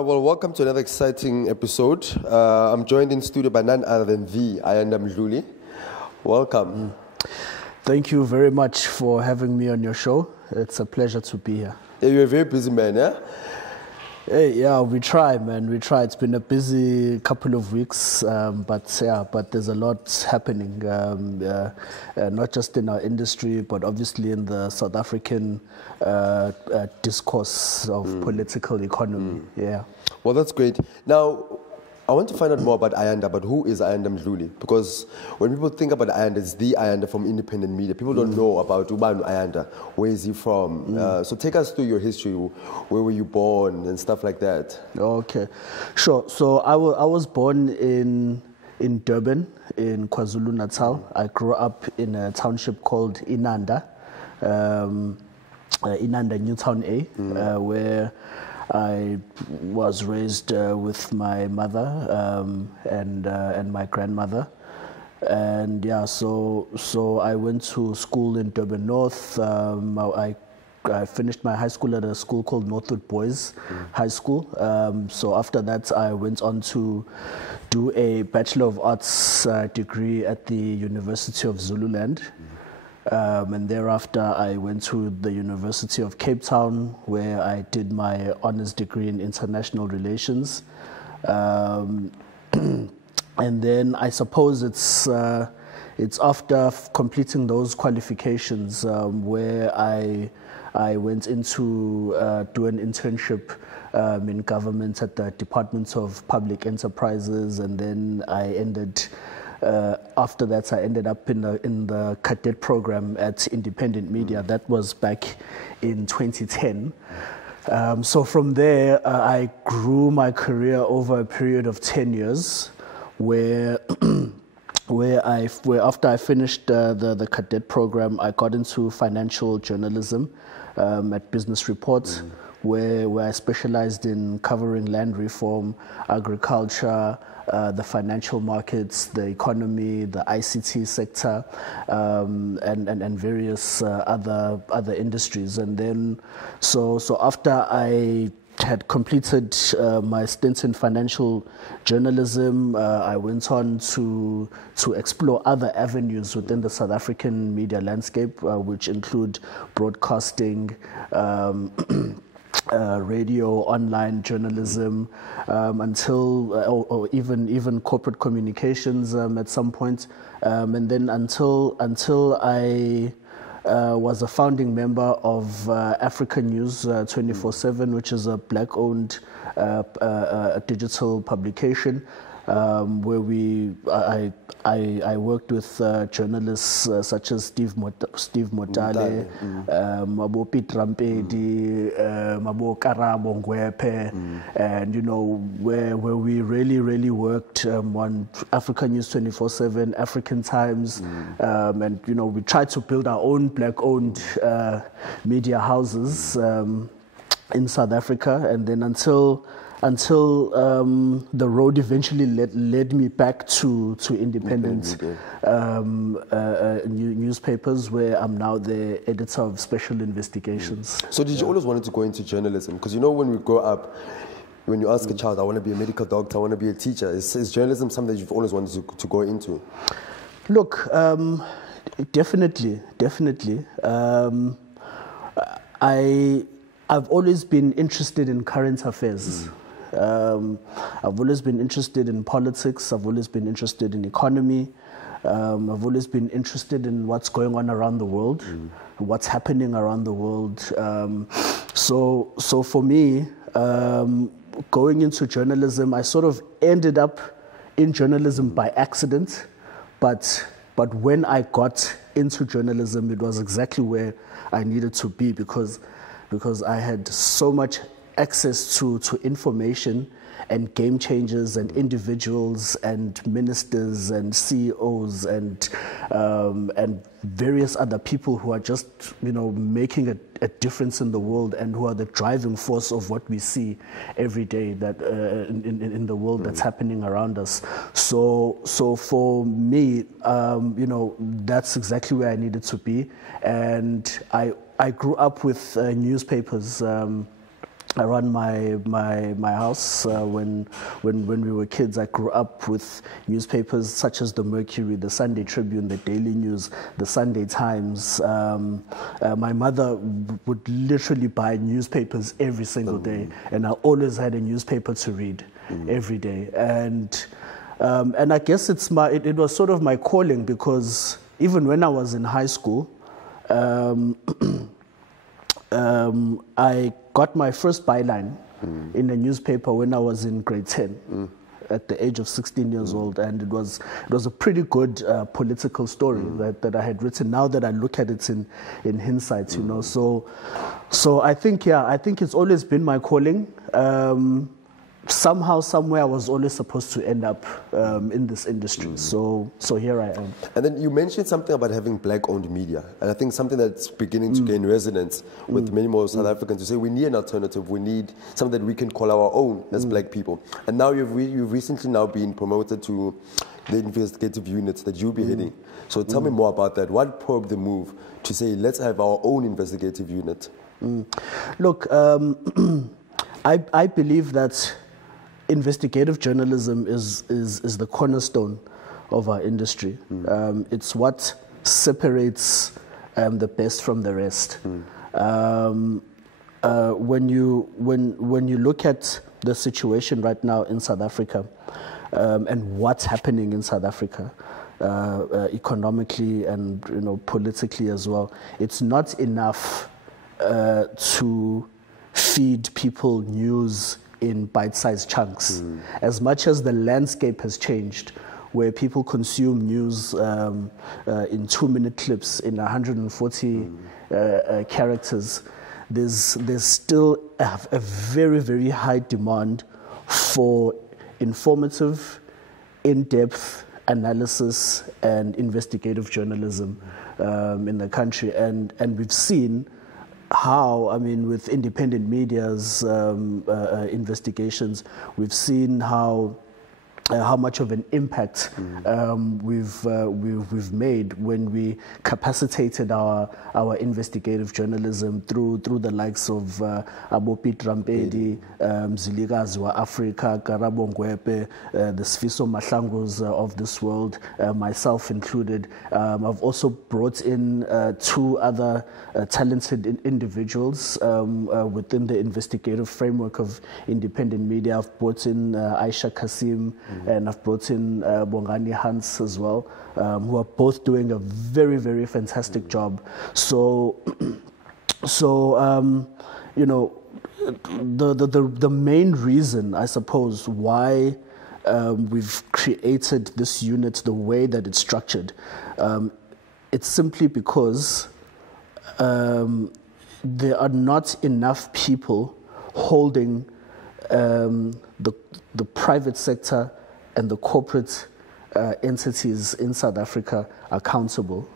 Well, welcome to another exciting episode. I'm joined in studio by none other than the Ayanda Mdluli. Welcome. Thank you very much for having me on your show. It's a pleasure to be here. Yeah, you're a very busy man, yeah? Hey, yeah, we try, man. We try. It's been a busy couple of weeks, but there's a lot happening, not just in our industry, but obviously in the South African discourse of political economy. Yeah. Well, that's great. Now, I want to find out more about Ayanda, but who is Ayanda Mdluli? Because when people think about Ayanda, it's the Ayanda from independent media. People don't know about Ubanu Ayanda. Where is he from? So take us through your history. Where were you born and stuff like that? Okay, sure. So I was born in Durban, in KwaZulu-Natal. I grew up in a township called Inanda, Inanda Newtown A, where I was raised with my mother and my grandmother, and yeah, so I went to school in Durban North. I finished my high school at a school called Northwood Boys High School. So after that, I went on to do a Bachelor of Arts degree at the University of Zululand. And thereafter, I went to the University of Cape Town, where I did my honors degree in international relations. And then I suppose it's after completing those qualifications where I went into do an internship in government at the Department of Public Enterprises, and then I ended. After that, I ended up in the cadet program at Independent Media. That was back in 2010. So from there, I grew my career over a period of 10 years, where after I finished the cadet program, I got into financial journalism at Business Report, where I specialized in covering land reform, agriculture, the financial markets, the economy, the ICT sector, and various other industries. And then, so after I had completed my stint in financial journalism, I went on to explore other avenues within the South African media landscape, which include broadcasting, radio, online journalism, or even corporate communications at some point, and then until I was a founding member of Africa News 24/7, which is a black-owned digital publication. Where I worked with journalists such as Steve Motale, Mabo Pitrampedi, Mabo Karabo Ngwepe, and where we really worked on Africa News 24/7, African Times, and we tried to build our own black-owned media houses in South Africa, and then until the road eventually led me back to independent newspapers, where I'm now the editor of special investigations. So did you always wanted to go into journalism? Because when we grow up, when you ask a child, I want to be a medical doctor, I want to be a teacher, is journalism something that you've always wanted to go into? Look, definitely. I've always been interested in current affairs. I've always been interested in politics. I've always been interested in economy. I've always been interested in what's going on around the world, what's happening around the world. So for me, going into journalism, I sort of ended up in journalism by accident, but when I got into journalism, it was exactly where I needed to be, because I had so much access to information and game changers and individuals and ministers and CEOs and various other people who are just making a difference in the world, and who are the driving force of what we see every day that in the world that's happening around us. So for me, that's exactly where I needed to be, and I grew up with newspapers. around my house when we were kids. I grew up with newspapers such as the Mercury, the Sunday Tribune, the Daily News, the Sunday Times. My mother would literally buy newspapers every single day, and I always had a newspaper to read every day. And I guess it was sort of my calling, because even when I was in high school, I got my first byline in a newspaper when I was in grade 10 at the age of 16 years old, and it was a pretty good political story that I had written. Now that I look at it in hindsight, you know, so I think it's always been my calling. Somehow, somewhere, I was always supposed to end up in this industry. So here I am. And then you mentioned something about having black-owned media, and I think something that's beginning to gain resonance with many more South Africans, to say we need an alternative, we need something that we can call our own as black people. And now you've recently now been promoted to the Investigative Unit that you'll be heading. So tell me more about that. What probed the move to say, let's have our own Investigative Unit? Look, I believe that investigative journalism is the cornerstone of our industry. It's what separates the best from the rest. When you look at the situation right now in South Africa, and what's happening in South Africa, economically and politically as well, it's not enough to feed people news in bite-sized chunks. As much as the landscape has changed, where people consume news in 2-minute clips in 140 characters, there's still a very, very high demand for informative, in-depth analysis and investigative journalism in the country. And we've seen how, with independent media's investigations, we've seen how much of an impact we've made when we capacitated our investigative journalism through the likes of Abopit Rampedi, Zilikazi wa Africa, Karabo Ngwepe, the Sfiso Mahlangos of this world, myself included. I've also brought in 2 other talented individuals within the investigative framework of independent media. I've brought in Aisha Kasim, and I've brought in Bongani Hans as well, who are both doing a very, very fantastic job. So the main reason, I suppose, why we've created this unit the way that it's structured, it's simply because there are not enough people holding the private sector and the corporate entities in South Africa accountable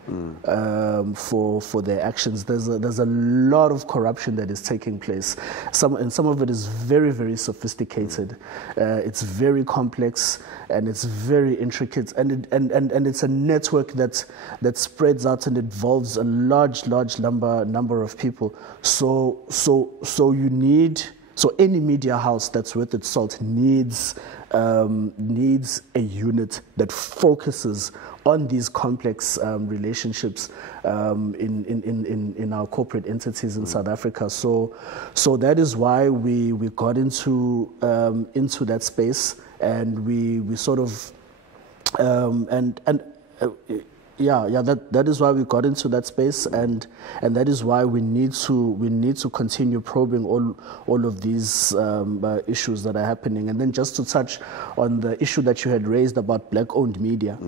for their actions. There's a lot of corruption that is taking place. Some of it is very, very sophisticated. It's very complex and it's very intricate, and it's a network that spreads out and involves a large number of people. So any media house that's worth its salt needs a unit that focuses on these complex relationships in our corporate entities in South Africa. So that is why we got into that space, and we sort of that is why we got into that space, and that is why we need to continue probing all of these issues that are happening. And then just to touch on the issue that you had raised about black-owned media,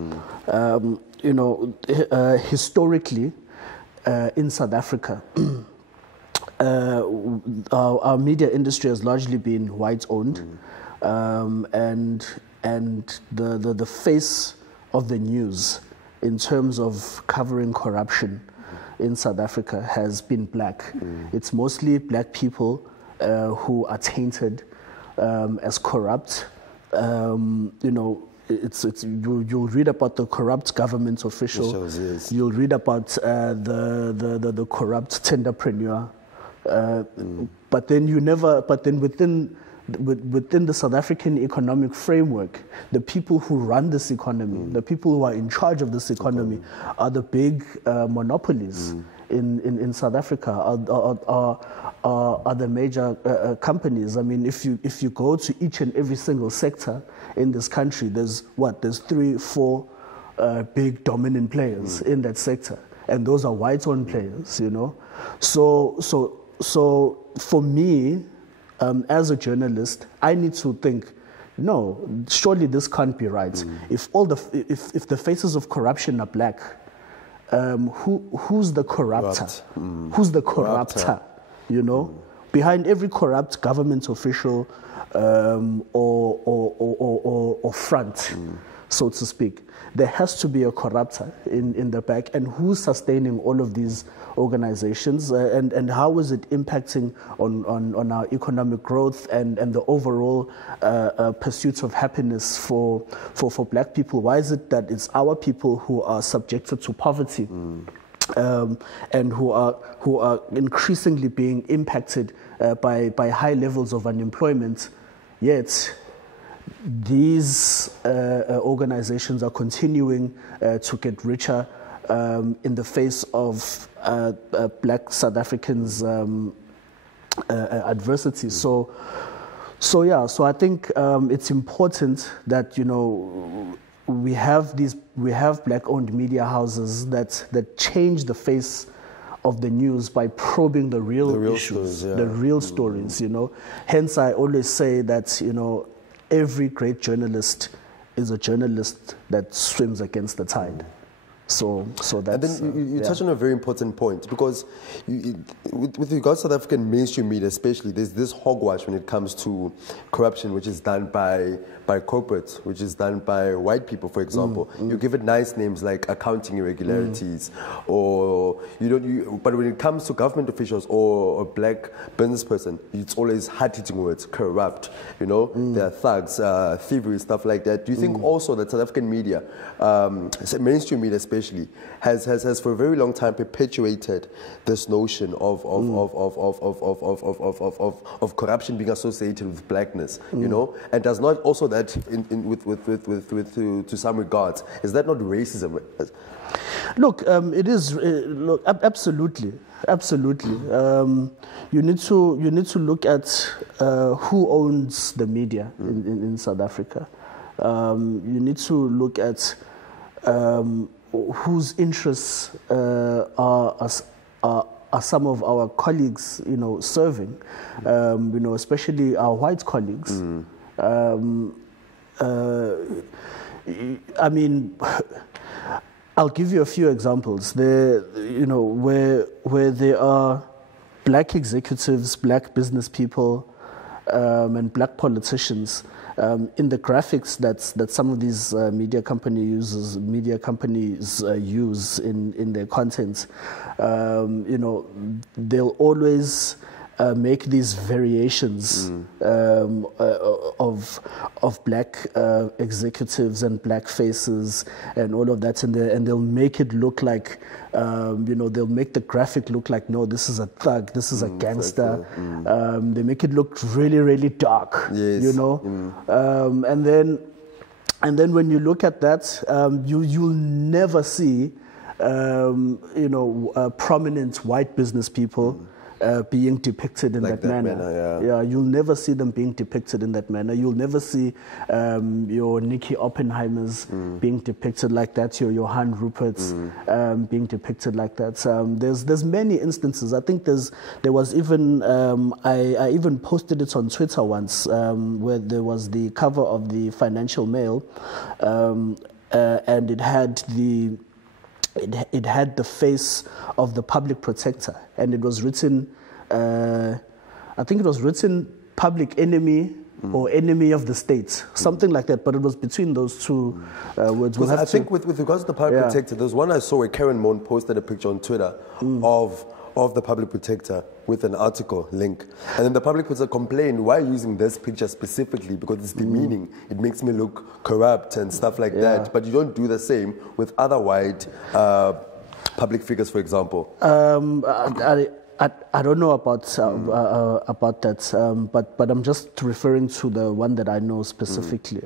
historically in South Africa, our media industry has largely been white-owned, and the face of the news in terms of covering corruption in South Africa has been black. It's mostly black people who are tainted as corrupt. You'll read about the corrupt government official. Yes. You'll read about the corrupt tenderpreneur. But then within the South African economic framework, the people who run this economy, the people who are in charge of this economy, are the big monopolies in South Africa, are the major companies. I mean, if you go to each and every single sector in this country, there's 3-4 big dominant players in that sector, and those are white-owned players, you know. So for me, as a journalist, I need to think, no, surely this can't be right. If the faces of corruption are black, who's the corruptor? Who's the corruptor? You know, behind every corrupt government official or front, so to speak, there has to be a corruptor in the back. And who's sustaining all of these organizations, and how is it impacting on our economic growth and the overall pursuit of happiness for black people? Why is it that it's our people who are subjected to poverty and who are increasingly being impacted by high levels of unemployment, yet these organizations are continuing to get richer in the face of black South Africans' adversity. So I think it's important that, you know, we have black-owned media houses that change the face of the news by probing the real issues, stories, the real stories. You know, hence I always say that, you know, every great journalist is a journalist that swims against the tide. So that's... And then you touch on a very important point, because with regards to South African mainstream media especially, there's this hogwash when it comes to corruption, which is done by corporates, which is done by white people, for example. You give it nice names like accounting irregularities, or but when it comes to government officials or a black business person, it's always hard-hitting words, corrupt, you know, there are thugs, thievery, stuff like that. Do you think also that South African media, mainstream media especially, has for a very long time perpetuated this notion of corruption being associated with blackness, you know, and does not also that to some regards, is that not racism? Look, it is. Look, absolutely. You need to look at who owns the media in South Africa. You need to look at whose interests are some of our colleagues, you know, serving, you know, especially our white colleagues. I mean, I'll give you a few examples. There, you know, where there are black executives, black business people, and black politicians. In the graphics that some of these media companies use in their content, you know, they'll always make these variations of black executives and black faces and all of that in there, and they'll make it look like, you know, they'll make the graphic look like, no, this is a thug, this is a gangster. They make it look really, really dark, you know. And then when you look at that, you'll never see, you know, prominent white business people being depicted in like that manner. Yeah, you'll never see them being depicted in that manner. You'll never see your Nikki Oppenheimers being depicted like that, your Johann Ruperts being depicted like that. There's many instances. I think there was even, I even posted it on Twitter once, where there was the cover of the Financial Mail, and it had the face of the public protector, and it was written, I think it was written public enemy or enemy of the state, something like that, but it was between those two words. I think with regards to the public protector, there's one I saw where Karen Moon posted a picture on Twitter of the public protector with an article link. And then the public protector complained, why are you using this picture specifically? Because it's demeaning. It makes me look corrupt and stuff like that. But you don't do the same with other white public figures, for example. I don't know about that, but I'm just referring to the one that I know specifically.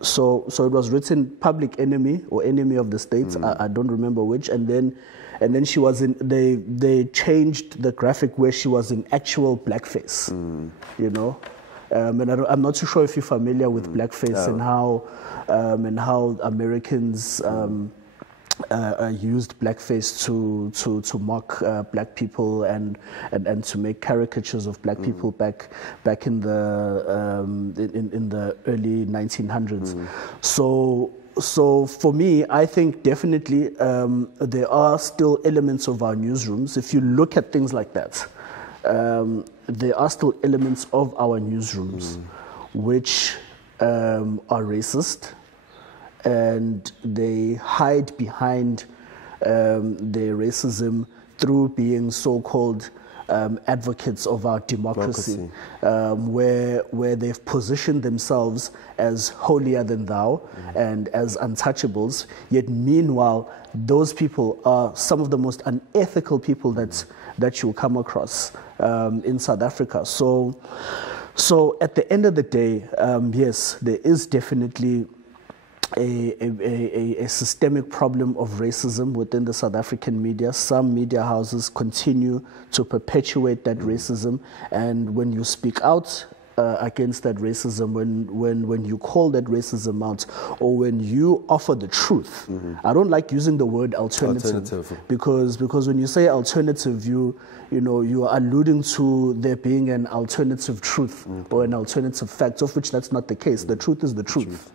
So it was written Public Enemy or Enemy of the State. I don't remember which, and then she was in. They changed the graphic where she was in actual blackface. You know, and I'm not too sure if you're familiar with blackface and how Americans. Used blackface to mock black people and to make caricatures of black people back in the in the early 1900s. So for me, I think definitely there are still elements of our newsrooms. If you look at things like that, there are still elements of our newsrooms which are racist. And they hide behind their racism through being so-called advocates of our democracy. Where they've positioned themselves as holier than thou and as untouchables, yet meanwhile, those people are some of the most unethical people that you'll come across in South Africa. So at the end of the day, yes, there is definitely a systemic problem of racism within the South African media. Some media houses continue to perpetuate that racism, and when you speak out against that racism, when you call that racism out, or when you offer the truth, I don't like using the word alternative. because when you say alternative, you are alluding to there being an alternative truth or an alternative fact, of which that's not the case. The truth is the truth.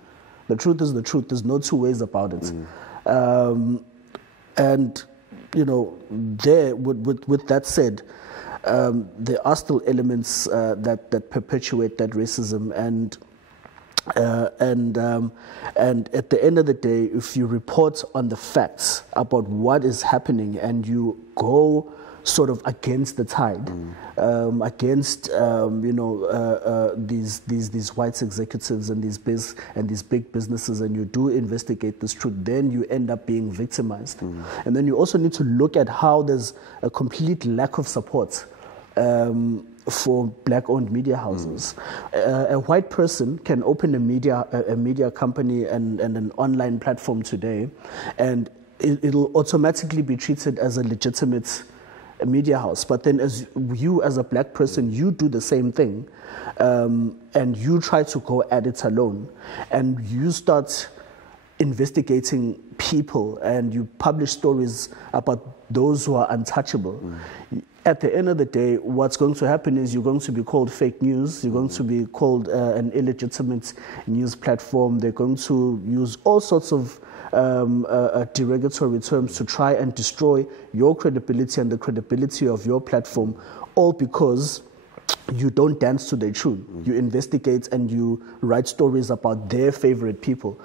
The truth is the truth. There's no two ways about it. And, there, with that said, there are still elements that perpetuate that racism. And at the end of the day, if you report on the facts about what is happening and you go sort of against the tide, against these white executives and these big businesses, and you do investigate this truth, then you end up being victimized. And then you also need to look at how there's a complete lack of support for black-owned media houses. A white person can open a media company and an online platform today, and it'll automatically be treated as a legitimate media house. But then as a black person, you do the same thing, and you try to go at it alone, and you start investigating people and you publish stories about those who are untouchable. At the end of the day, what's going to happen is you're going to be called fake news. You're going to be called an illegitimate news platform. They're going to use all sorts of derogatory terms to try and destroy your credibility and the credibility of your platform, all because you don't dance to their tune. You investigate and you write stories about their favorite people.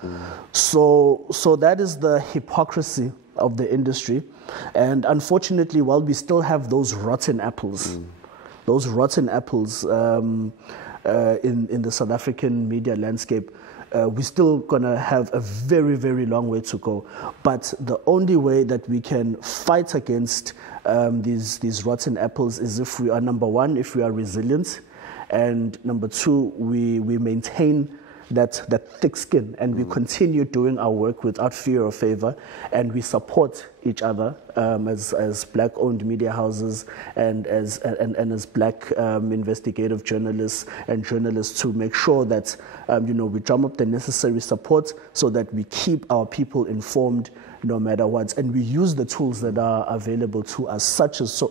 So that is the hypocrisy of the industry. And unfortunately, while we still have those rotten apples, in the South African media landscape, we're still going to have a very, very long way to go. But the only way that we can fight against these rotten apples is if we are, number one, if we are resilient, and number two, we maintain that thick skin, and we continue doing our work without fear or favor, and we support each other as black-owned media houses and as black investigative journalists and journalists, to make sure that we drum up the necessary support so that we keep our people informed no matter what, and we use the tools that are available to us, such as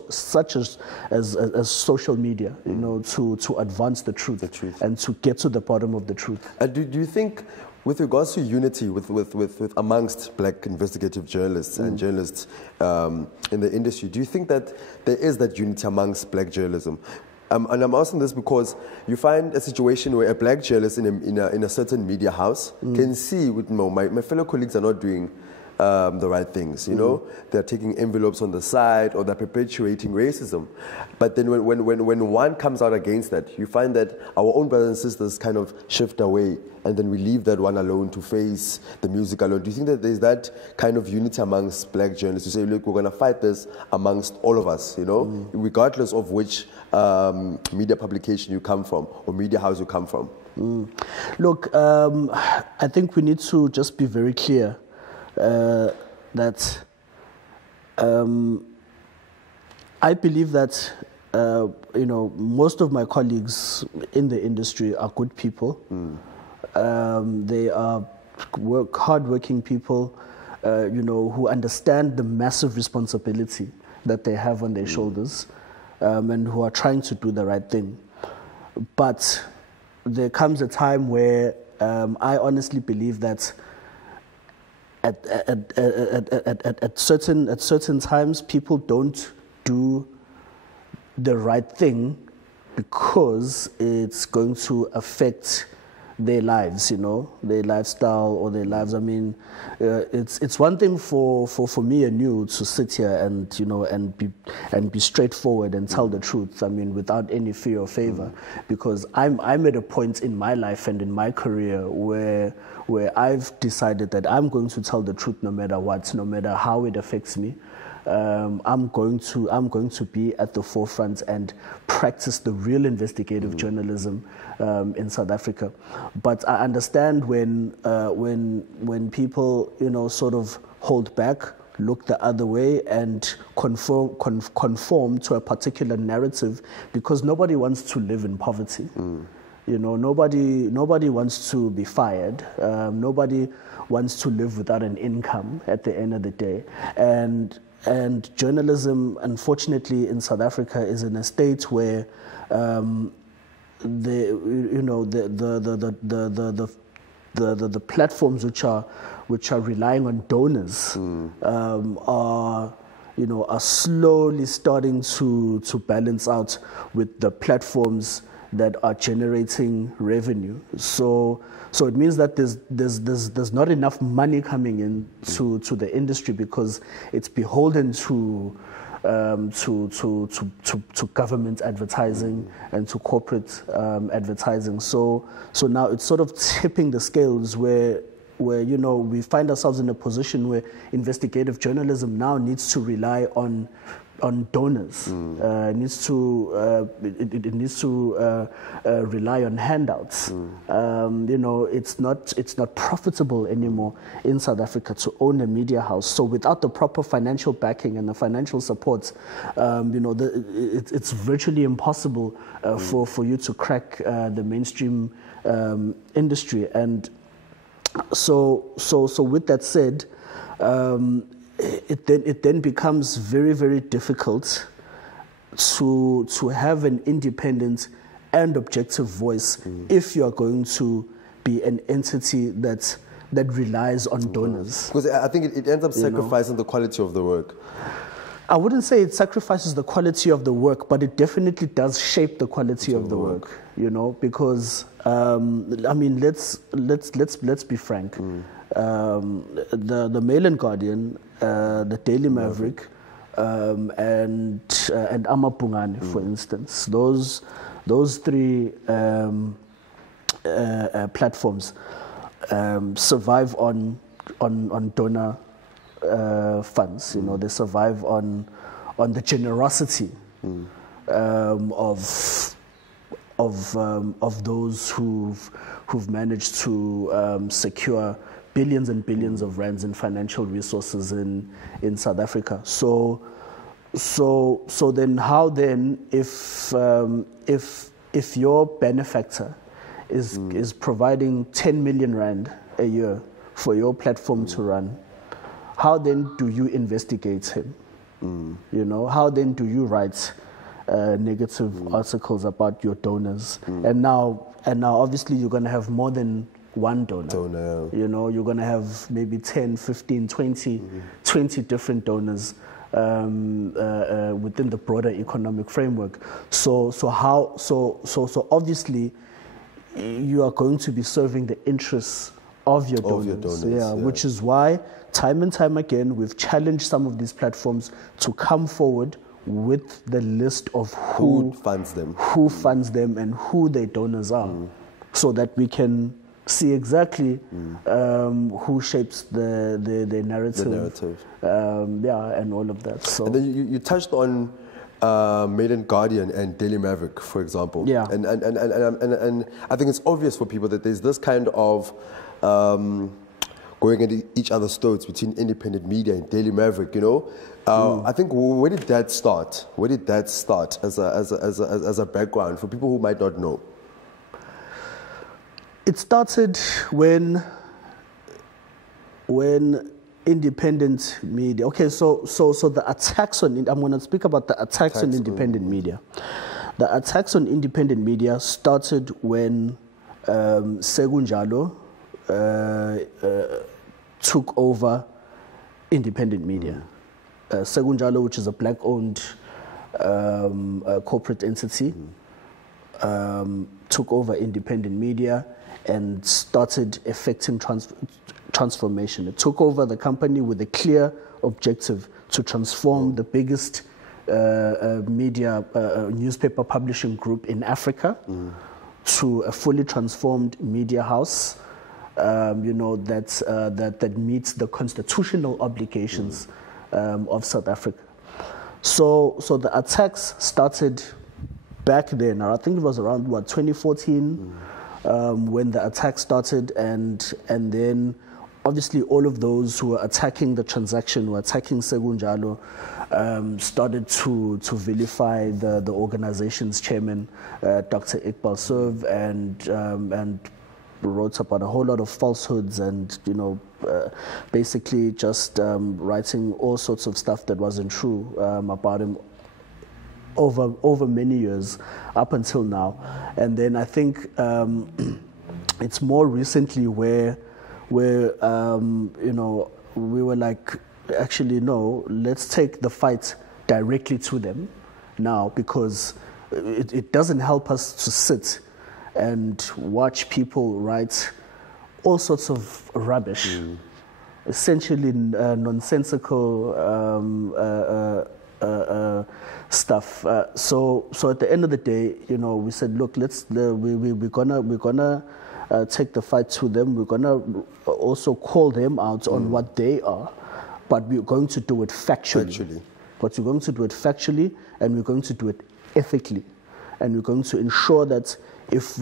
social media, to advance the truth and to get to the bottom of the truth. Do you think, with regards to unity with amongst black investigative journalists and journalists in the industry, do you think that there is that unity amongst black journalism? And I'm asking this because you find a situation where a black journalist in a certain media house can see, my fellow colleagues are not doing the right things, you know? They're taking envelopes on the side, or they're perpetuating racism. But then when one comes out against that, you find that our own brothers and sisters kind of shift away, and then we leave that one alone to face the music alone. Do you think that there's that kind of unity amongst black journalists to say, look, we're going to fight this amongst all of us, you know, regardless of which media publication you come from or media house you come from? Look, I think we need to just be very clear that I believe that you know, most of my colleagues in the industry are good people. They are hardworking people, you know, who understand the massive responsibility that they have on their shoulders, and who are trying to do the right thing. But there comes a time where I honestly believe that at certain times people don't do the right thing because it's going to affect their lives, you know, their lifestyle or their lives. I mean, it's one thing for me and you to sit here and, you know, and be straightforward and tell the truth. I mean, without any fear or favor, because I'm at a point in my life and in my career where I've decided that I'm going to tell the truth no matter what, no matter how it affects me. I'm going to be at the forefront and practice the real investigative journalism in South Africa. But I understand when people, you know, sort of hold back, look the other way, and conform to a particular narrative, because nobody wants to live in poverty. You know, nobody wants to be fired. Nobody wants to live without an income at the end of the day. And journalism, unfortunately, in South Africa is in a state where the platforms which are relying on donors are slowly starting to balance out with the platforms that are generating revenue. So it means that there's not enough money coming in to the industry, because it's beholden to government advertising and to corporate advertising. So now it's sort of tipping the scales where you know, we find ourselves in a position where investigative journalism now needs to rely on donors. It needs to rely on handouts. You know, it's not profitable anymore in South Africa to own a media house. So without the proper financial backing and the financial support, you know, it's virtually impossible for you to crack the mainstream industry. And so with that said, it then becomes very, very difficult to have an independent and objective voice if you are going to be an entity that relies on donors. Because I think it ends up sacrificing the quality of the work. I wouldn't say it sacrifices the quality of the work, but it definitely does shape the quality of the work. You know, because I mean, let's be frank. The Mail and Guardian, the Daily Maverick, and Amapungane, for instance, those three platforms survive on donor funds. You know, they survive on the generosity of those who've managed to secure billions and billions of rands in financial resources in South Africa. So then how then if your benefactor is providing 10 million rand a year for your platform to run, how then do you investigate him? You know, how then do you write negative articles about your donors? And now obviously you're going to have more than one donor. You know, you're going to have maybe 10, 15, 20 different donors within the broader economic framework. So obviously you are going to be serving the interests of your donors. Which is why time and time again, we've challenged some of these platforms to come forward with the list of who funds them, and who their donors are, so that we can see exactly who shapes the narrative, and all of that. So, and then you touched on Maiden Guardian and Daily Maverick, for example. Yeah. And I think it's obvious for people that there's this kind of going into each other's throats between independent media and Daily Maverick, you know. I think where did that start? Where did that start as a background for people who might not know? It started when independent media. Okay, so the attacks on. I'm going to speak about the attacks on independent media. The attacks on independent media started when Segunjalo took over independent media. Segunjalo, which is a black-owned corporate entity, took over independent media and started effecting transformation. It took over the company with a clear objective to transform the biggest media newspaper publishing group in Africa to a fully transformed media house, that meets the constitutional obligations of South Africa. So the attacks started back then. I think it was around 2014 when the attack started, and then obviously all of those who were attacking the transaction, who were attacking Segunjalo, started to vilify the organization's chairman, Dr. Iqbal Serv, and wrote about a whole lot of falsehoods and, basically just writing all sorts of stuff that wasn't true about him over many years up until now. And then I think it's more recently where we were like, actually, no, let's take the fight directly to them now, because it doesn't help us to sit and watch people write all sorts of rubbish, essentially nonsensical stuff. So at the end of the day, we said, look, we're gonna take the fight to them. We're gonna also call them out on what they are, but we're going to do it factually. But we're going to do it factually, and we're going to do it ethically, and we're going to ensure that if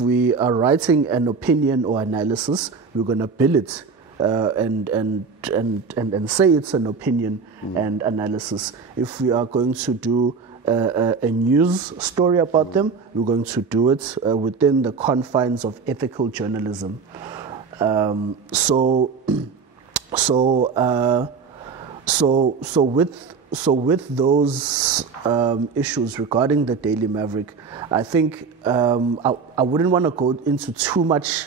we are writing an opinion or analysis, we're going to bill it and say it's an opinion and analysis. If we are going to do a news story about them, we're going to do it within the confines of ethical journalism. So with those issues regarding the Daily Maverick, I think I wouldn't want to go into too much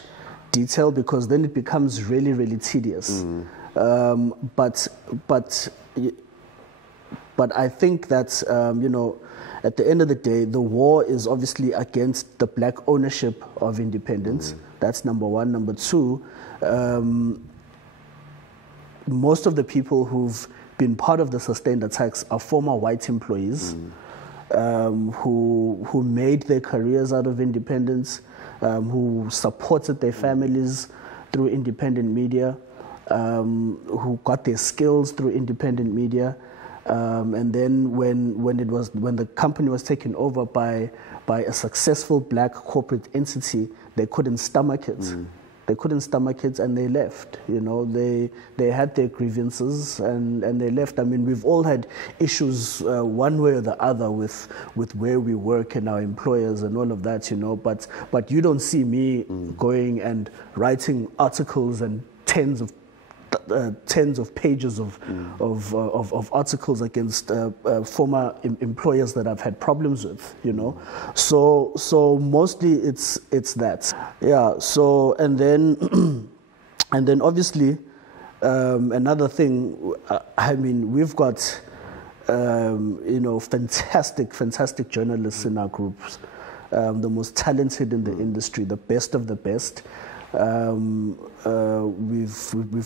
detail, because then it becomes really, really tedious. But I think that at the end of the day, the war is obviously against the black ownership of independence. That's number one. Number two, most of the people who've been part of the sustained attacks are former white employees who made their careers out of independence, who supported their families through independent media, who got their skills through independent media, and then when the company was taken over by a successful black corporate entity, they couldn't stomach it. They couldn't stomach it, and they left. They had their grievances, and they left. I mean, we've all had issues one way or the other with where we work and our employers and all of that, But you don't see me going and writing articles and tens of pages of articles against former employers that I've had problems with, So mostly it's that. Yeah. So and then obviously another thing. I mean, we've got fantastic journalists in our groups, the most talented in the industry, the best of the best. We've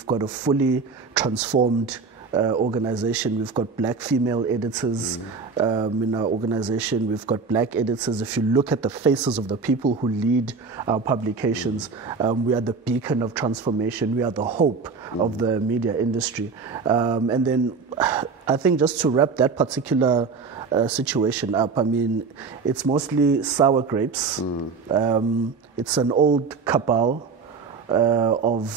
got a fully transformed organization. We've got black female editors in our organization. We've got black editors. If you look at the faces of the people who lead our publications, we are the beacon of transformation. We are the hope of the media industry. And then I think just to wrap that particular situation up, I mean, it's mostly sour grapes. It's an old cabal of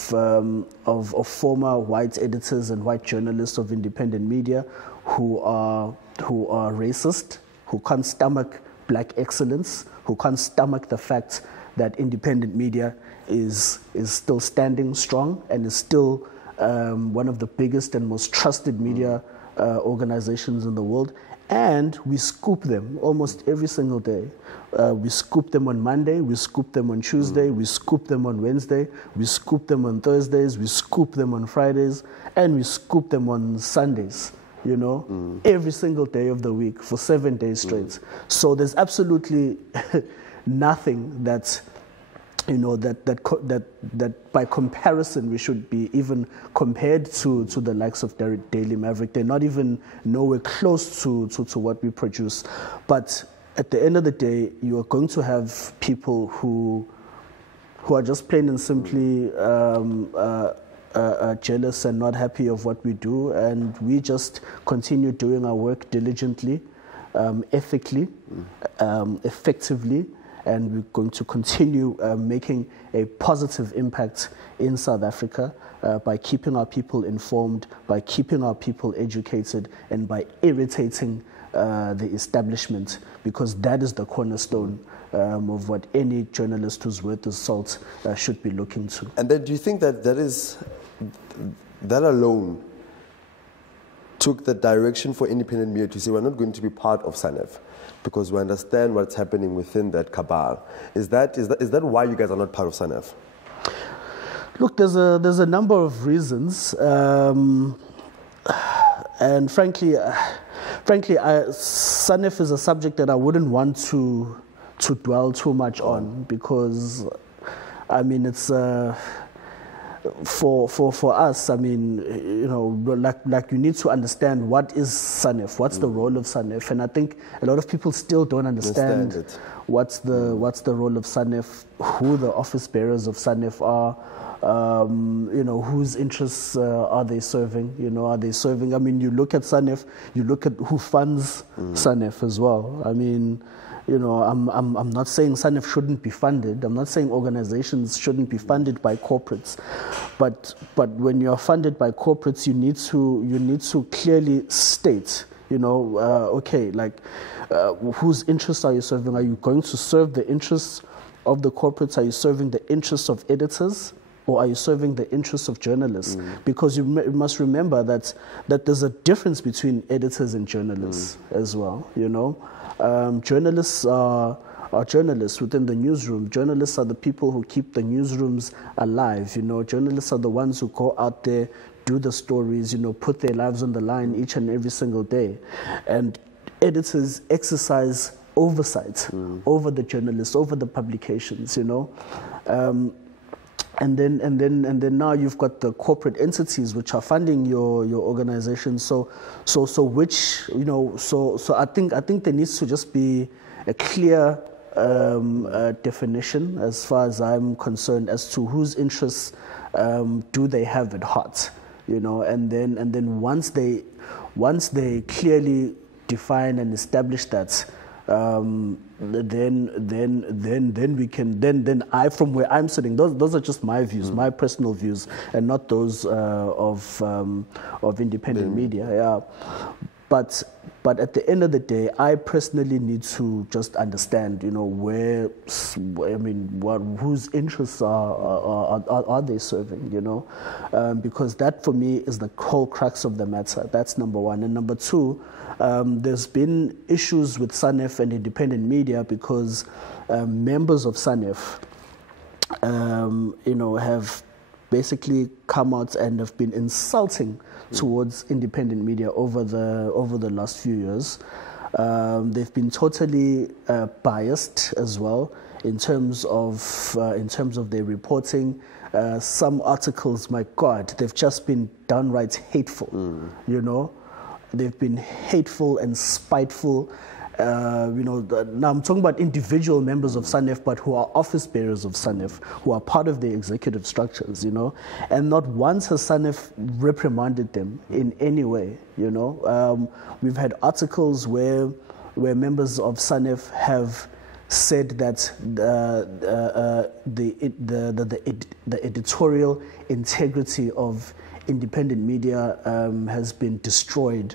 former white editors and white journalists of independent media who are racist, who can't stomach black excellence, who can't stomach the fact that independent media is still standing strong and is still one of the biggest and most trusted media organizations in the world. And we scoop them almost every single day. We scoop them on Monday, we scoop them on Tuesday, we scoop them on Wednesday, we scoop them on Thursdays, we scoop them on Fridays, and we scoop them on Sundays, you know, every single day of the week for 7 days straight. So there's absolutely nothing that's, you know, that by comparison we should be even compared to the likes of Daily Maverick. They're not even nowhere close to what we produce. But at the end of the day, you are going to have people who are just plain and simply jealous and not happy of what we do, and we just continue doing our work diligently, ethically, effectively. And we're going to continue making a positive impact in South Africa by keeping our people informed, by keeping our people educated, and by irritating the establishment, because that is the cornerstone of what any journalist who's worth his salt should be looking to. And then do you think that that alone took the direction for independent media to say we're not going to be part of Sunif, because we understand what's happening within that cabal? Is that why you guys are not part of Sunif? Look, there's a number of reasons, and frankly, Sunif is a subject that I wouldn't want to dwell too much on, because I mean it's. For us, I mean, you know, like you need to understand what is Sunif, what's the role of Sunif, and I think a lot of people still don't understand what's the role of Sunif, who the office bearers of Sunif are, you know, whose interests are they serving? You know, are they serving? I mean, you look at Sunif, you look at who funds Sunif as well. I mean, you know, I'm not saying Sunif shouldn't be funded. I'm not saying organizations shouldn't be funded by corporates, but when you are funded by corporates, you need to clearly state, you know, okay, like whose interests are you serving? Are you going to serve the interests of the corporates? Are you serving the interests of editors? Or are you serving the interests of journalists? Because you must remember that there's a difference between editors and journalists as well, you know. Journalists are journalists within the newsroom. Journalists are the people who keep the newsrooms alive, you know. Journalists are the ones who go out there, do the stories, you know, put their lives on the line each and every single day. And editors exercise oversight over the journalists, over the publications, you know. And then now you've got the corporate entities which are funding your organization. So which, you know, so I think there needs to just be a clear definition, as far as I'm concerned, as to whose interests do they have at heart, you know. And then once they clearly define and establish that, then we can then I, from where I'm sitting, those are just my views, my personal views, and not those of independent media. Yeah, but at the end of the day, I personally need to just understand, you know, whose interests are they serving, you know, because that for me is the whole crux of the matter. That's number one. And number two, there's been issues with Sunif and independent media because members of Sunif, you know, have basically come out and have been insulting towards independent media over the last few years. They've been totally biased as well in terms of their reporting. Some articles, my God, they've just been downright hateful. You know, they've been hateful and spiteful. Now I'm talking about individual members of Sunif, but who are office bearers of Sunif, who are part of the executive structures, you know, and not once has Sunif reprimanded them in any way, you know. We've had articles where members of Sunif have said that the editorial integrity of independent media has been destroyed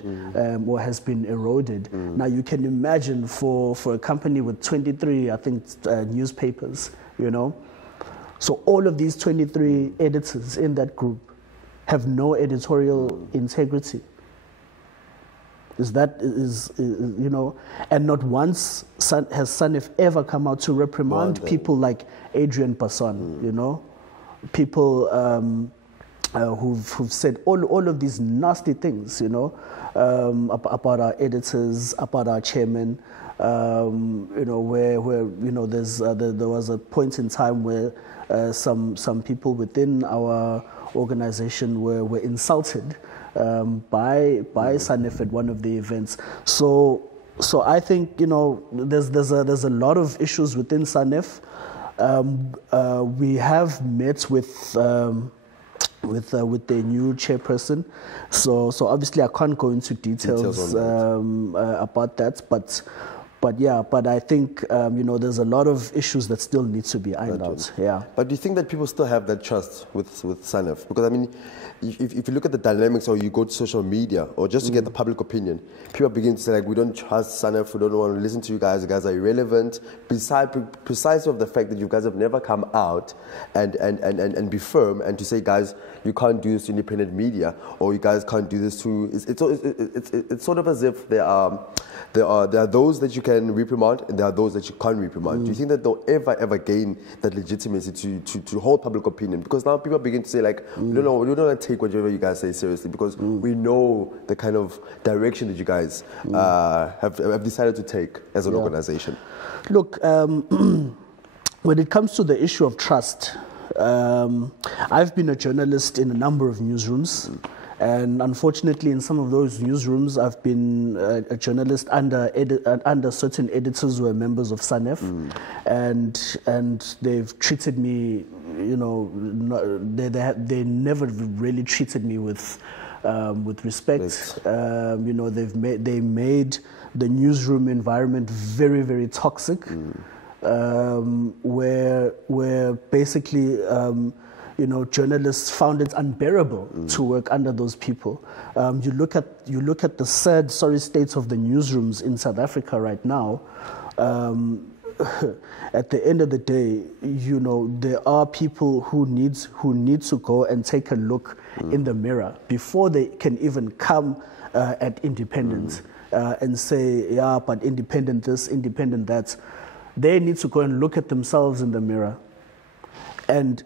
or has been eroded. Now you can imagine for a company with 23, I think, newspapers, you know. So all of these 23 editors in that group have no editorial integrity. You know, and not once has Sunif ever come out to reprimand people like Adrian Basson, you know, people who've said all of these nasty things, you know, about our editors, about our chairman, you know, where you know there was a point in time where some people within our organization were insulted by Sunif at one of the events. So I think, you know, there's a lot of issues within Sunif. We have met with the new chairperson, so obviously I can't go into details about that, but I think you know, there's a lot of issues that still need to be ironed out. Yeah. But do you think that people still have that trust with Sunif? Because I mean, if you look at the dynamics, or you go to social media, or just to get the public opinion, people begin to say, like, we don't trust Sunif, we don't want to listen to you guys are irrelevant, precisely of the fact that you guys have never come out and be firm and to say, guys, you can't do this to independent media, or you guys can't do this to... It's sort of as if there are those that you can reprimand and there are those that you can't reprimand. Do you think that they'll ever gain that legitimacy to hold public opinion? Because now people begin to say, like, we don't want to take whatever you guys say seriously, because we know the kind of direction that you guys have decided to take as an organization. Look, when it comes to the issue of trust, I've been a journalist in a number of newsrooms. And unfortunately, in some of those newsrooms, I've been a journalist under certain editors who are members of Sunif, and they've treated me, you know, they never really treated me with respect. You know, they made the newsroom environment very, very toxic, where basically. You know, journalists found it unbearable to work under those people. You look at the sad, sorry state of the newsrooms in South Africa right now. At the end of the day, you know, there are people who need to go and take a look in the mirror before they can even come at independent and say, yeah, but independent this, independent that. They need to go and look at themselves in the mirror and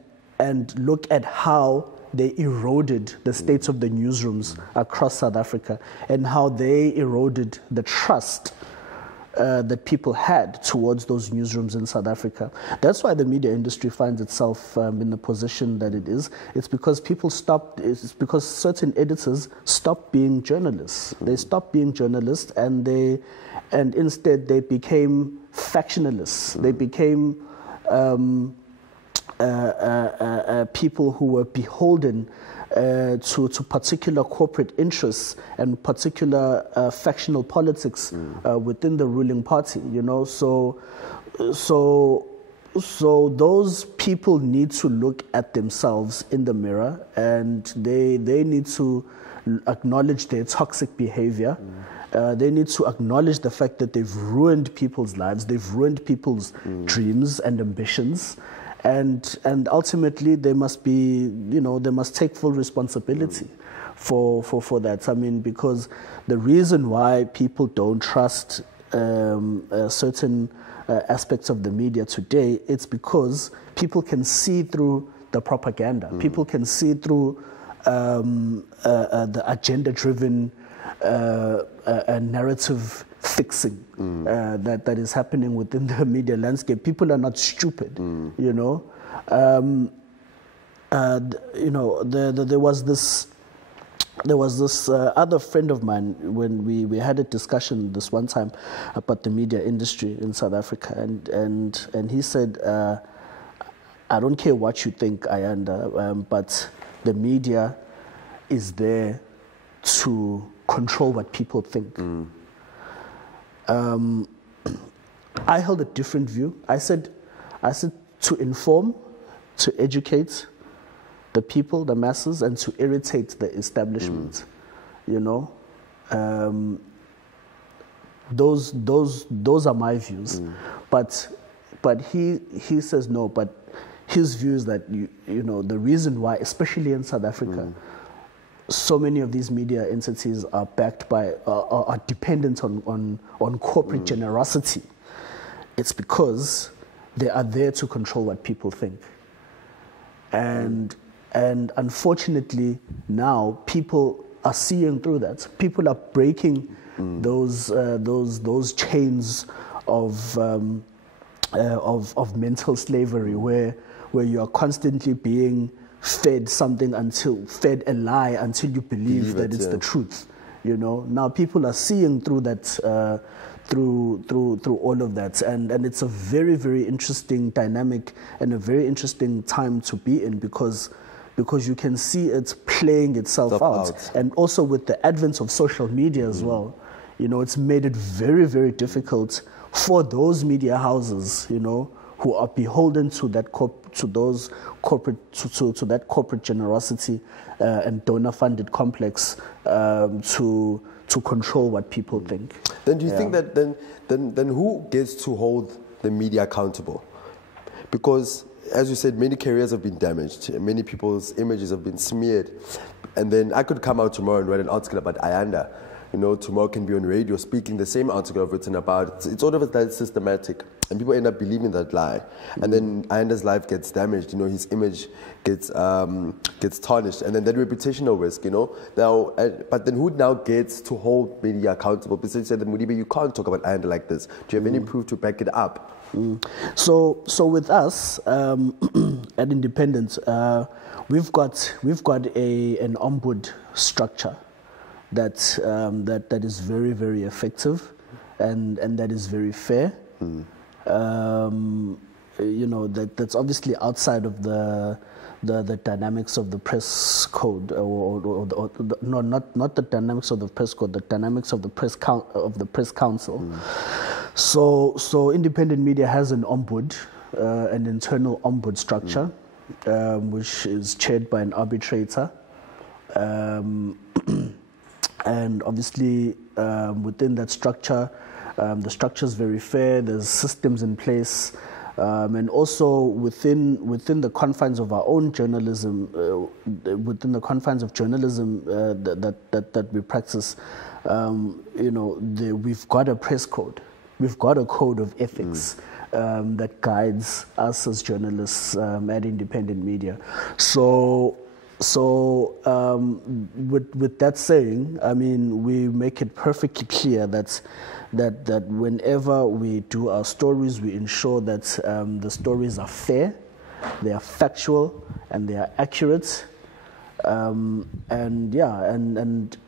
look at how they eroded the state of the newsrooms across South Africa, and how they eroded the trust that people had towards those newsrooms in South Africa. That's why the media industry finds itself in the position that it is. It's because it's because certain editors stopped being journalists. They stopped being journalists, and instead they became factionalists. They became people who were beholden to particular corporate interests and particular factional politics within the ruling party, you know. So those people need to look at themselves in the mirror, and they need to acknowledge their toxic behavior. They need to acknowledge the fact that they've ruined people's lives, they've ruined people's dreams and ambitions. And ultimately, they must take full responsibility for that. I mean, because the reason why people don't trust certain aspects of the media today, it's because people can see through the propaganda. People can see through the agenda-driven narrative fixing that is happening within the media landscape. People are not stupid, you know. You know, there was this other friend of mine when we had a discussion this one time about the media industry in South Africa, and he said, I don't care what you think, Ayanda, but the media is there to control what people think. I held a different view. I said to inform, to educate the people, the masses, and to irritate the establishment. You know, those are my views. But he says no. But his view is that you know, the reason why, especially in South Africa, so many of these media entities are backed by are dependent on corporate generosity. It's because they are there to control what people think. And unfortunately now people are seeing through that. People are breaking those chains of mental slavery where you are constantly being fed a lie until you believe that it's the truth. You know, now people are seeing through that, through all of that, and it's a very, very interesting dynamic and a very interesting time to be in because you can see it playing itself out. And also with the advent of social media as well, you know, it's made it very, very difficult for those media houses, you know, who are beholden to that corporate generosity and donor-funded complex to control what people think. Then do you think that then who gets to hold the media accountable? Because, as you said, many careers have been damaged, many people's images have been smeared, and then I could come out tomorrow and write an article about Ayanda. You know, tomorrow can be on radio speaking the same article I've written about. It's all of that systematic, and people end up believing that lie. And then Ayanda's life gets damaged. You know, his image gets tarnished, and then that reputational risk. You know, now, but then who now gets to hold media accountable? Besides, you said that Mudibe, you can't talk about Ayanda like this. Do you have any proof to back it up? So with us at Independent, we've got an ombud structure that is very, very effective and that is very fair. You know, that's obviously outside of the dynamics of the press code, not the dynamics of the press code, the dynamics of the press council. So independent media has an ombud, an internal ombud structure, which is chaired by an arbitrator. And obviously, within that structure, the structure is very fair. There's systems in place, and also within the confines of our own journalism, within the confines of journalism that we practice, you know, we've got a press code. We've got a code of ethics that guides us as journalists at independent media. So with that saying, I mean, we make it perfectly clear that whenever we do our stories, we ensure that the stories are fair, they are factual, and they are accurate. And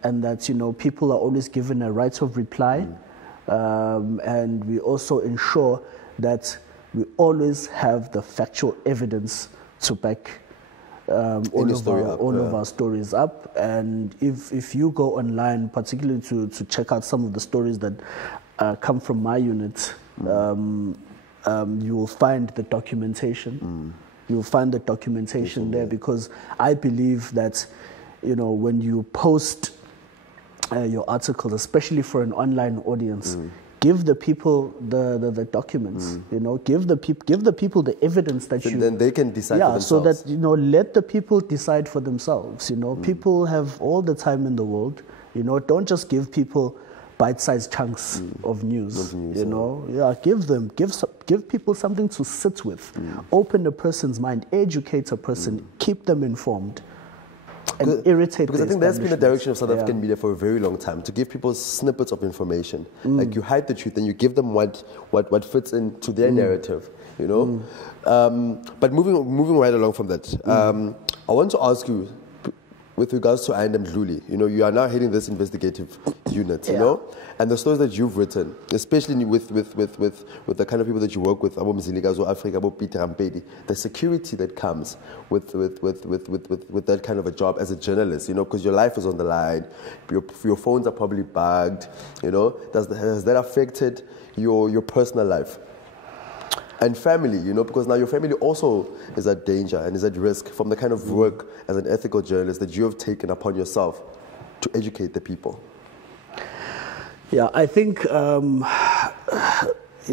that, you know, people are always given a right of reply. And we also ensure that we always have the factual evidence to back all of our stories up. And if you go online, particularly to check out some of the stories that come from my unit, you will find the documentation. You'll find the documentation there, because I believe that, you know, when you post your articles, especially for an online audience, give the people the documents. You know, give the people the evidence that then they can decide for themselves. So that, you know, let the people decide for themselves. You know, people have all the time in the world. You know, don't just give people bite-sized chunks of news. You know, give people something to sit with. Open a person's mind, educate a person, keep them informed. and irritate. Because I think that's been the direction of South African media for a very long time, to give people snippets of information. Like you hide the truth and you give them what fits into their narrative, you know. But moving right along from that, I want to ask you, with regards to Ayanda Mdluli, you know, you are now heading this investigative unit, you know, and the stories that you've written, especially with the kind of people that you work with, Abo Mzilikazi, Africa, Abo Peter Rampedi, the security that comes with that kind of a job as a journalist, you know, because your life is on the line, your phones are probably bugged, you know, has that affected your personal life? And family, you know, because now your family also is at danger and is at risk from the kind of work as an ethical journalist that you have taken upon yourself to educate the people. Yeah, I think, you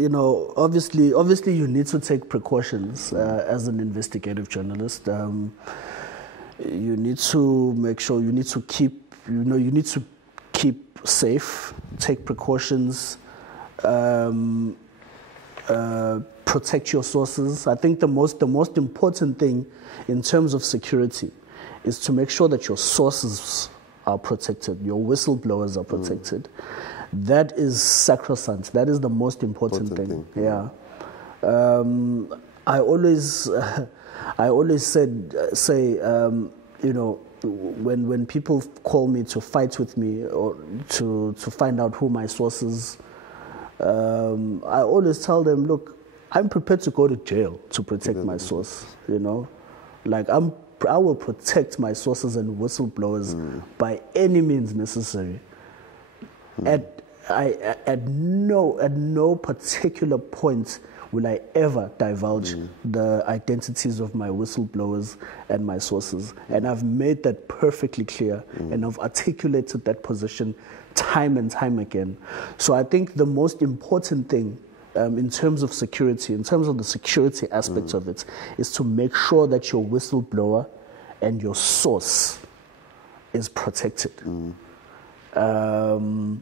know, obviously you need to take precautions as an investigative journalist. You need to make sure, you need to keep safe, take precautions, protect your sources. I think the most important thing in terms of security is to make sure that your sources are protected, your whistleblowers are protected. That is sacrosanct. That is the most important thing. Yeah. I always say, you know, when people call me to fight with me or to find out who my sources, I always tell them, look, I'm prepared to go to jail to protect my source, you know. Like, I will protect my sources and whistleblowers by any means necessary. At no particular point will I ever divulge the identities of my whistleblowers and my sources. And I've made that perfectly clear, and I've articulated that position time and time again. So I think the most important thing in terms of security, in terms of the security aspects of it, is to make sure that your whistleblower and your source is protected. And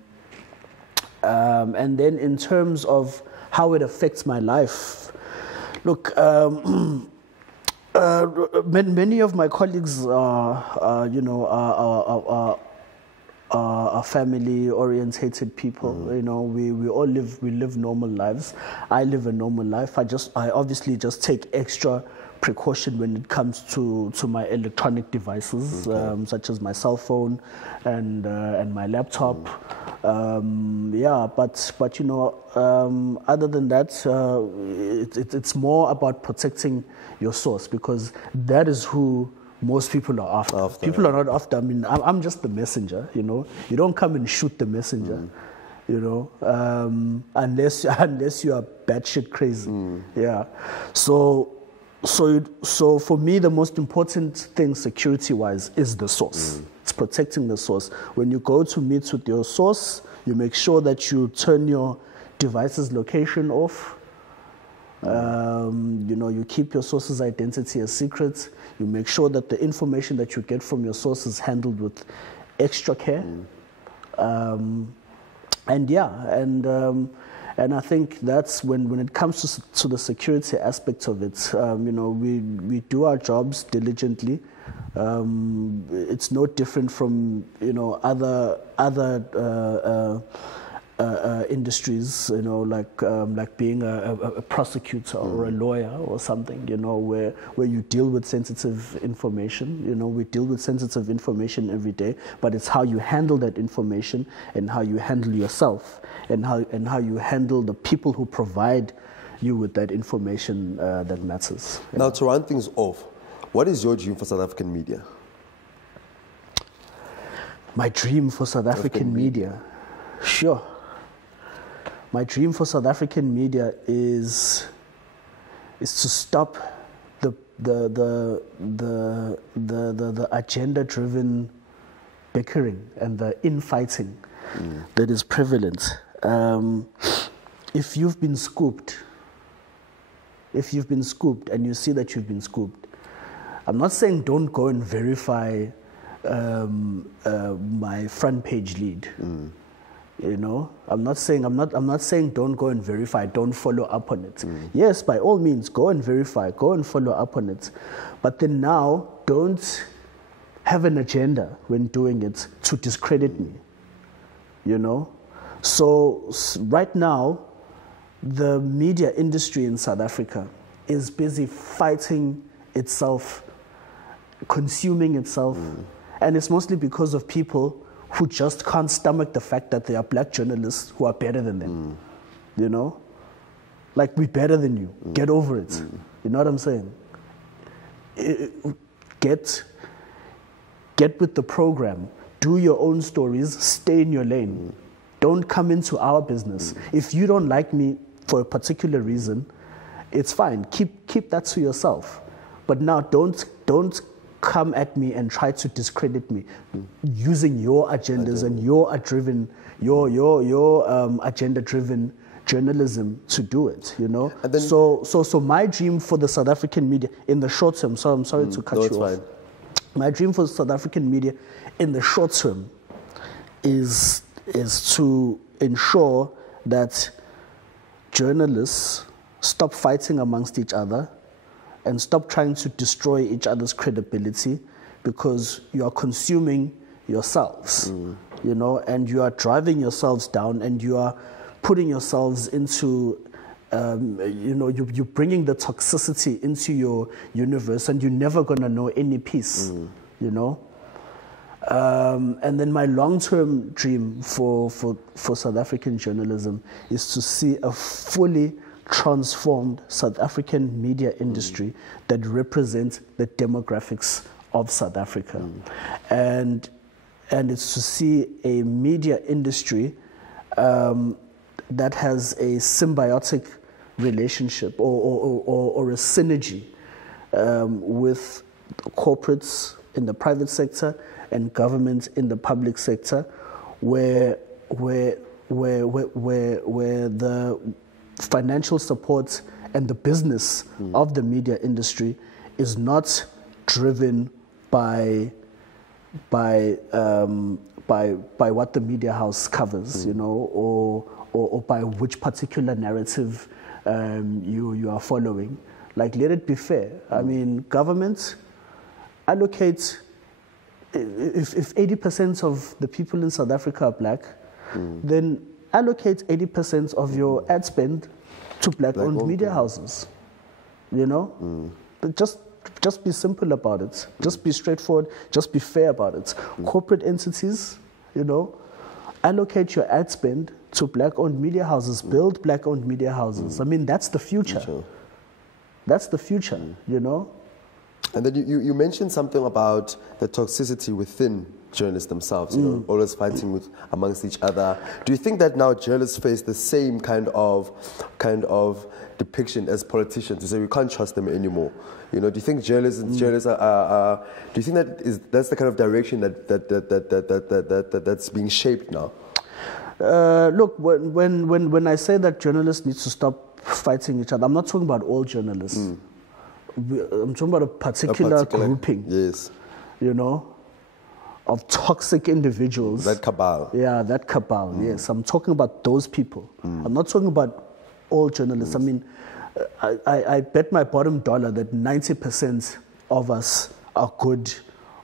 then in terms of how it affects my life, look, many of my colleagues are family-orientated people. You know, we live normal lives. I live a normal life. I obviously just take extra precaution when it comes to my electronic devices, such as my cell phone and my laptop. But you know, other than that, it's more about protecting your source, because that is who most people are after. People are not after. I mean, I'm just the messenger, you know. You don't come and shoot the messenger, you know, unless you are batshit crazy. Yeah. So for me, the most important thing security-wise is the source. It's protecting the source. When you go to meet with your source, you make sure that you turn your device's location off. You know, you keep your source's identity a secret. You make sure that the information that you get from your source is handled with extra care. And I think that's when it comes to the security aspect of it. You know, we do our jobs diligently. It's no different from, you know, other industries, you know, like being a prosecutor or a lawyer or something, you know, where you deal with sensitive information. You know, we deal with sensitive information every day, but it's how you handle that information and how you handle yourself and how you handle the people who provide you with that information that matters. Now, to round things off, what is your dream for South African media? My dream for South African media? Sure. My dream for South African media is to stop the agenda-driven bickering and the infighting that is prevalent. If you've been scooped and you see that you've been scooped, I'm not saying don't go and verify my front page lead. You know, I'm not saying don't go and verify, don't follow up on it. Yes, by all means, go and verify, go and follow up on it. But then now, don't have an agenda when doing it to discredit me, you know? So right now, the media industry in South Africa is busy fighting itself, consuming itself, and it's mostly because of people who just can't stomach the fact that there are black journalists who are better than them, you know? Like, we're better than you. Get over it. You know what I'm saying? Get with the program. Do your own stories. Stay in your lane. Don't come into our business. If you don't like me for a particular reason, it's fine. Keep that to yourself. But now don't come at me and try to discredit me using your agendas and your agenda-driven journalism to do it, you know. And then, so my dream for the South African media in the short term. So I'm sorry to cut you off. Fine. My dream for South African media in the short term is to ensure that journalists stop fighting amongst each other and stop trying to destroy each other's credibility, because you are consuming yourselves, you know, and you are driving yourselves down, and you are putting yourselves into, you know, you're bringing the toxicity into your universe, and you're never going to know any peace, you know. And then my long-term dream for South African journalism is to see a fully transformed South African media industry that represents the demographics of South Africa. And it's to see a media industry that has a symbiotic relationship or a synergy with corporates in the private sector and government in the public sector, where the financial support and the business of the media industry is not driven by what the media house covers, you know, or by which particular narrative you are following. Like, let it be fair. I mean, government allocate, if 80% of the people in South Africa are black, then allocate 80% of your ad spend to black-owned media houses. You know? But just be simple about it. Just be straightforward. Just be fair about it. Corporate entities, you know, allocate your ad spend to black-owned media houses. Build black-owned media houses. I mean, that's the future. That's the future, you know? And then you mentioned something about the toxicity within journalists themselves, you know, always fighting amongst each other. Do you think that now journalists face the same kind of depiction as politicians? You say we can't trust them anymore. You know, do you think journalists are? Do you think that's the kind of direction that's being shaped now? Look, when I say that journalists need to stop fighting each other, I'm not talking about all journalists. I'm talking about a particular grouping. Yes. You know, of toxic individuals. That cabal. Yeah, that cabal, yes. I'm talking about those people. I'm not talking about all journalists. I mean, I bet my bottom dollar that 90% of us are good,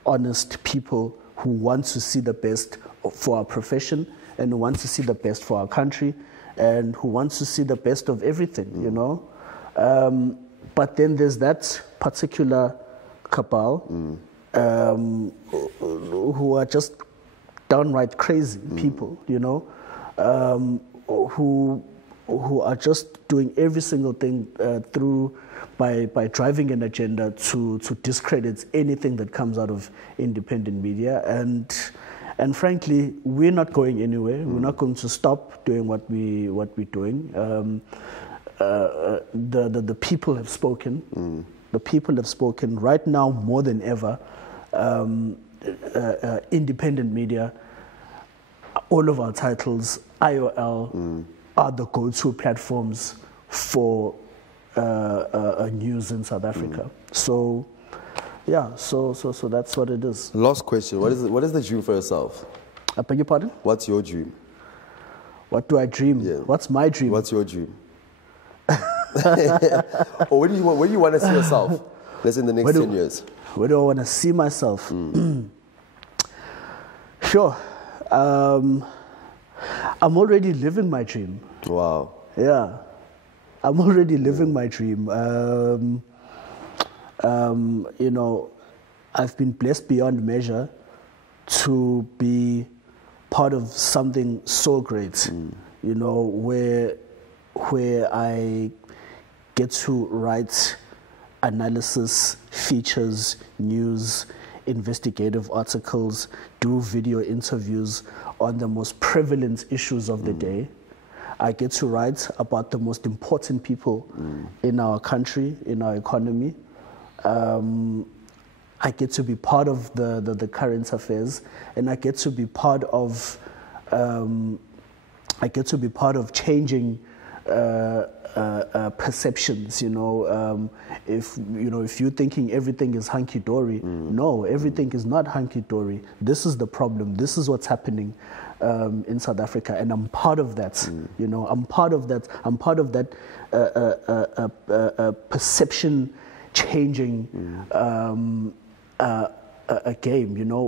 honest people who want to see the best for our profession and who want to see the best for our country and who want to see the best of everything, you know. But then there's that particular cabal who are just downright crazy people, you know, who are just doing every single thing by driving an agenda to discredit anything that comes out of independent media. And frankly, we're not going anywhere. We're not going to stop doing what we're doing. The people have spoken. The people have spoken. Right now, more than ever, independent media, all of our titles, IOL, are the go-to platforms for news in South Africa. So, yeah, so that's what it is. Last question. What is the dream for yourself? I beg your pardon? What's your dream? What do I dream? Yeah. What's my dream? What's your dream? Or where do you want to see yourself? Let's say in the next 10 years. Where do I want to see myself? Sure. I'm already living my dream. Wow. Yeah. I'm already living my dream. You know, I've been blessed beyond measure to be part of something so great, you know, where I get to write analysis, features, news, investigative articles, do video interviews on the most prevalent issues of the day. I get to write about the most important people in our country, in our economy. I get to be part of the current affairs, and I get to be part of changing perceptions. You know, if you're thinking everything is hunky dory, no, everything is not hunky dory. This is the problem. This is what's happening in South Africa, and I'm part of that. You know, I'm part of that. I'm part of that perception changing a game. You know,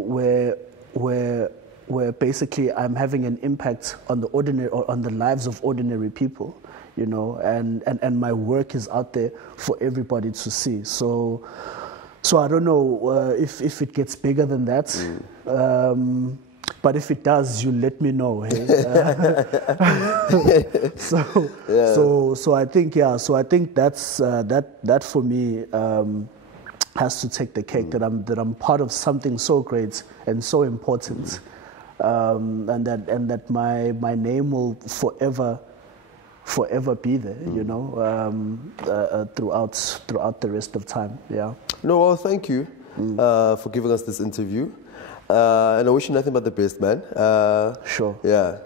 where basically I'm having an impact on the lives of ordinary people. You know, and my work is out there for everybody to see. So I don't know if it gets bigger than that. But if it does, you let me know. Hey? So I think that's that for me has to take the cake. That I'm part of something so great and so important, and that my name will forever be there. You know, throughout the rest of time. Yeah. No, well, thank you for giving us this interview. And I wish you nothing but the best, man. Sure. Yeah.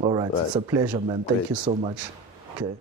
All right. It's a pleasure, man. Thank you so much. Okay.